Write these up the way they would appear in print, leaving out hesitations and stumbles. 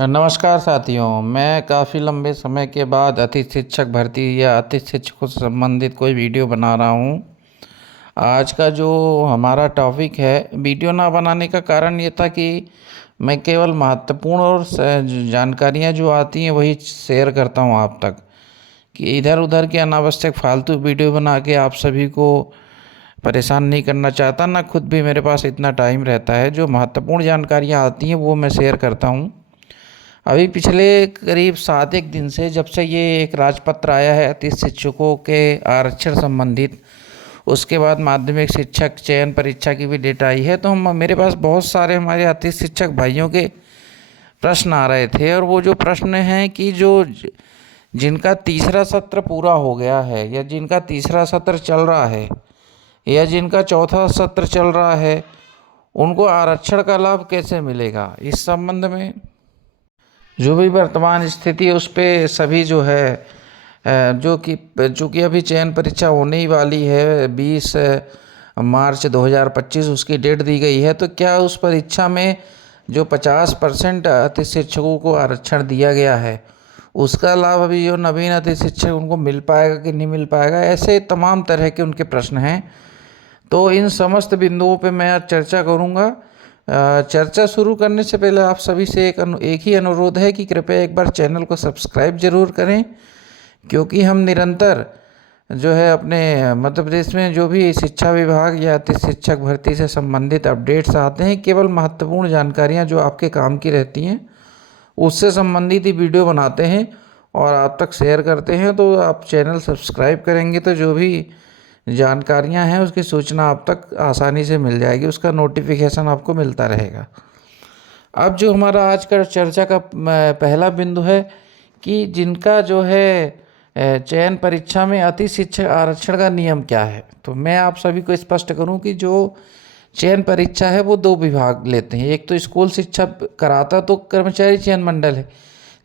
नमस्कार साथियों। मैं काफ़ी लंबे समय के बाद अतिथि शिक्षक भर्ती या अतिथि शिक्षकों से संबंधित कोई वीडियो बना रहा हूँ। आज का जो हमारा टॉपिक है, वीडियो ना बनाने का कारण ये था कि मैं केवल महत्वपूर्ण और जानकारियाँ जो आती हैं वही शेयर करता हूँ आप तक, कि इधर उधर के अनावश्यक फालतू वीडियो बना के आप सभी को परेशान नहीं करना चाहता। ना खुद भी मेरे पास इतना टाइम रहता है। जो महत्वपूर्ण जानकारियाँ आती हैं वो मैं शेयर करता हूँ। अभी पिछले करीब 7 एक दिन से, जब से ये एक राजपत्र आया है अतिथि शिक्षकों के आरक्षण संबंधित, उसके बाद माध्यमिक शिक्षक चयन परीक्षा की भी डेट आई है, तो हम मेरे पास बहुत सारे हमारे अतिथि शिक्षक भाइयों के प्रश्न आ रहे थे। और वो जो प्रश्न हैं कि जिनका तीसरा सत्र पूरा हो गया है, या जिनका तीसरा सत्र चल रहा है, या जिनका चौथा सत्र चल रहा है, उनको आरक्षण का लाभ कैसे मिलेगा। इस संबंध में जो भी वर्तमान स्थिति है उस पे सभी जो है जो कि अभी चयन परीक्षा होने ही वाली है, 20 मार्च 2025 उसकी डेट दी गई है। तो क्या उस परीक्षा में जो 50% अतिथि शिक्षकों को आरक्षण दिया गया है, उसका लाभ अभी जो नवीन अतिथि शिक्षक उनको मिल पाएगा कि नहीं मिल पाएगा, ऐसे तमाम तरह के उनके प्रश्न हैं। तो इन समस्त बिंदुओं पे मैं आज चर्चा करूँगा। चर्चा शुरू करने से पहले आप सभी से एक ही अनुरोध है कि कृपया एक बार चैनल को सब्सक्राइब जरूर करें, क्योंकि हम निरंतर जो है अपने मध्य प्रदेश में जो भी शिक्षा विभाग या अतिथि शिक्षक भर्ती से संबंधित अपडेट्स आते हैं, केवल महत्वपूर्ण जानकारियां जो आपके काम की रहती हैं उससे संबंधित ही वीडियो बनाते हैं और आप तक शेयर करते हैं। तो आप चैनल सब्सक्राइब करेंगे तो जो भी जानकारियां हैं उसकी सूचना आप तक आसानी से मिल जाएगी, उसका नोटिफिकेशन आपको मिलता रहेगा। अब जो हमारा आज का चर्चा का पहला बिंदु है कि जिनका जो है चयन परीक्षा में अतिथि शिक्षक आरक्षण का नियम क्या है। तो मैं आप सभी को स्पष्ट करूं कि जो चयन परीक्षा है वो 2 विभाग लेते हैं। एक तो स्कूल शिक्षा कराता तो कर्मचारी चयन मंडल है,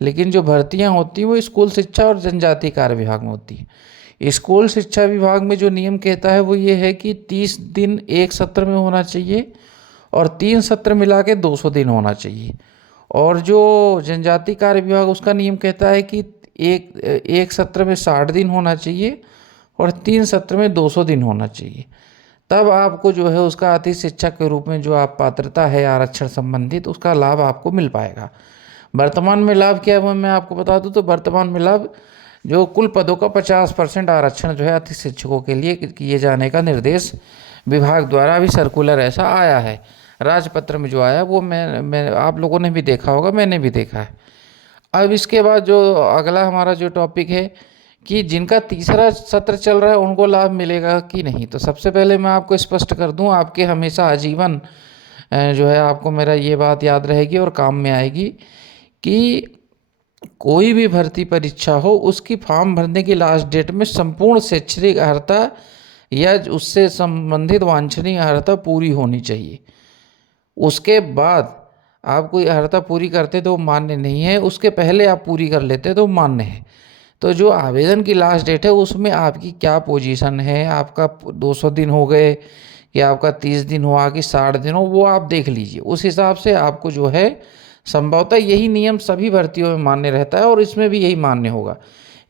लेकिन जो भर्तियां होती हैं वो स्कूल शिक्षा और जनजातीय कार्य विभाग में होती हैं। स्कूल शिक्षा विभाग में जो नियम कहता है वो ये है कि 30 दिन एक सत्र में होना चाहिए और 3 सत्र मिला के 200 दिन होना चाहिए। और जो जनजातीय कार्य विभाग उसका नियम कहता है कि एक सत्र में 60 दिन होना चाहिए और 3 सत्र में 200 दिन होना चाहिए। तब आपको जो है उसका अतिथि शिक्षक के रूप में जो आप पात्रता है आरक्षण संबंधित, उसका लाभ आपको मिल पाएगा। वर्तमान में लाभ क्या है वो मैं आपको बता दूं। तो वर्तमान में लाभ जो कुल पदों का 50% आरक्षण जो है अतिथि शिक्षकों के लिए किए जाने का निर्देश विभाग द्वारा अभी सर्कुलर ऐसा आया है। राजपत्र में जो आया वो मैं आप लोगों ने भी देखा होगा, मैंने भी देखा है। अब इसके बाद जो अगला हमारा जो टॉपिक है कि जिनका तीसरा सत्र चल रहा है उनको लाभ मिलेगा कि नहीं। तो सबसे पहले मैं आपको स्पष्ट कर दूं, आपके हमेशा आजीवन जो है आपको मेरा ये बात याद रहेगी और काम में आएगी कि कोई भी भर्ती परीक्षा हो उसकी फॉर्म भरने की लास्ट डेट में संपूर्ण शैक्षणिक अर्हता या उससे संबंधित वांछनीय अर्हता पूरी होनी चाहिए। उसके बाद आप कोई अर्हता पूरी करते तो मान्य नहीं है, उसके पहले आप पूरी कर लेते तो मान्य है। तो जो आवेदन की लास्ट डेट है उसमें आपकी क्या पोजीशन है, आपका 200 दिन हो गए कि आपका 30 दिन हुआ कि 60 दिन हो, वो आप देख लीजिए। उस हिसाब से आपको जो है संभवतः यही नियम सभी भर्तियों में मान्य रहता है और इसमें भी यही मान्य होगा।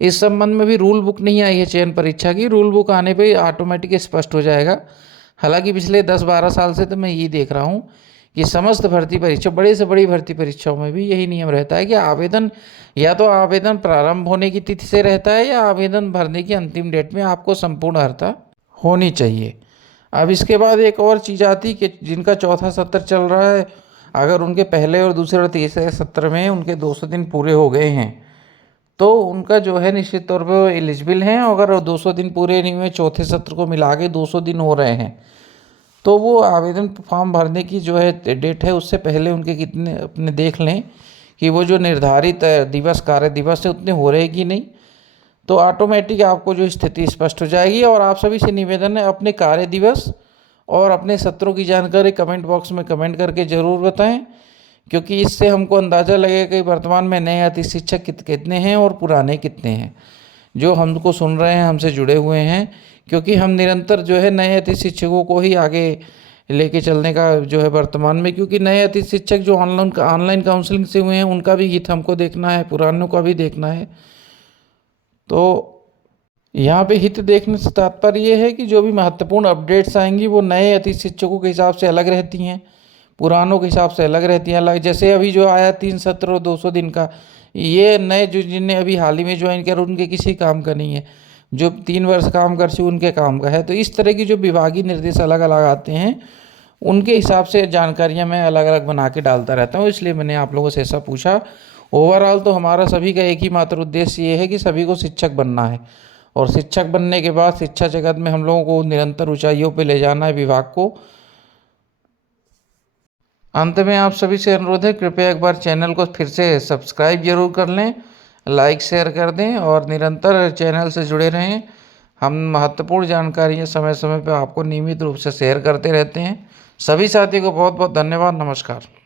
इस संबंध में भी रूल बुक नहीं आई है चयन परीक्षा की, रूल बुक आने पे ऑटोमेटिक स्पष्ट हो जाएगा। हालांकि पिछले 10-12 साल से तो मैं यही देख रहा हूँ कि समस्त भर्ती परीक्षा, बड़े से बड़ी भर्ती परीक्षाओं में भी यही नियम रहता है कि आवेदन या तो आवेदन प्रारंभ होने की तिथि से रहता है या आवेदन भरने की अंतिम डेट में आपको संपूर्ण अर्हता होनी चाहिए। अब इसके बाद एक और चीज़ आती कि जिनका चौथा सत्र चल रहा है, अगर उनके पहले और दूसरे और तीसरे सत्र में उनके 200 दिन पूरे हो गए हैं तो उनका जो है निश्चित तौर पर वो एलिजिबल हैं। अगर 200 दिन पूरे नहीं हुए, चौथे सत्र को मिला के 200 दिन हो रहे हैं, तो वो आवेदन फॉर्म भरने की जो है डेट है उससे पहले उनके कितने अपने देख लें कि वो जो निर्धारित दिवस कार्य दिवस है उतने हो रहे कि नहीं। तो ऑटोमेटिक आपको जो स्थिति स्पष्ट हो जाएगी। और आप सभी से निवेदन है, अपने कार्य दिवस और अपने सत्रों की जानकारी कमेंट बॉक्स में कमेंट करके ज़रूर बताएं, क्योंकि इससे हमको अंदाज़ा लगेगा कि वर्तमान में नए अतिथि शिक्षक कितने हैं और पुराने कितने हैं जो हमको सुन रहे हैं, हमसे जुड़े हुए हैं। क्योंकि हम निरंतर जो है नए अतिथि शिक्षकों को ही आगे लेके चलने का जो है वर्तमान में, क्योंकि नए अतिथि शिक्षक जो ऑनलाइन काउंसलिंग से हुए हैं उनका भी हित हमको देखना है, पुरानों का भी देखना है। तो यहाँ पे हित देखने से तात्पर्य ये है कि जो भी महत्वपूर्ण अपडेट्स आएंगी वो नए अतिथि शिक्षकों के हिसाब से अलग रहती हैं, पुरानों के हिसाब से अलग रहती हैं। अलग जैसे अभी जो आया 3 सत्र और 200 दिन का, ये नए जो जिनने अभी हाल ही में ज्वाइन किया उनके किसी काम का नहीं है, जो 3 वर्ष काम कर चुके उनके काम का है। तो इस तरह की जो विभागीय निर्देश अलग अलग आते हैं उनके हिसाब से जानकारियाँ मैं अलग अलग बना के डालता रहता हूँ, इसलिए मैंने आप लोगों से ऐसा पूछा। ओवरऑल तो हमारा सभी का एक ही मात्र उद्देश्य ये है कि सभी को शिक्षक बनना है, और शिक्षक बनने के बाद शिक्षा जगत में हम लोगों को निरंतर ऊंचाइयों पे ले जाना है विभाग को। अंत में आप सभी से अनुरोध है, कृपया एक बार चैनल को फिर से सब्सक्राइब जरूर कर लें, लाइक शेयर कर दें और निरंतर चैनल से जुड़े रहें। हम महत्वपूर्ण जानकारियाँ समय समय पर आपको नियमित रूप से शेयर करते रहते हैं। सभी साथियों को बहुत बहुत धन्यवाद। नमस्कार।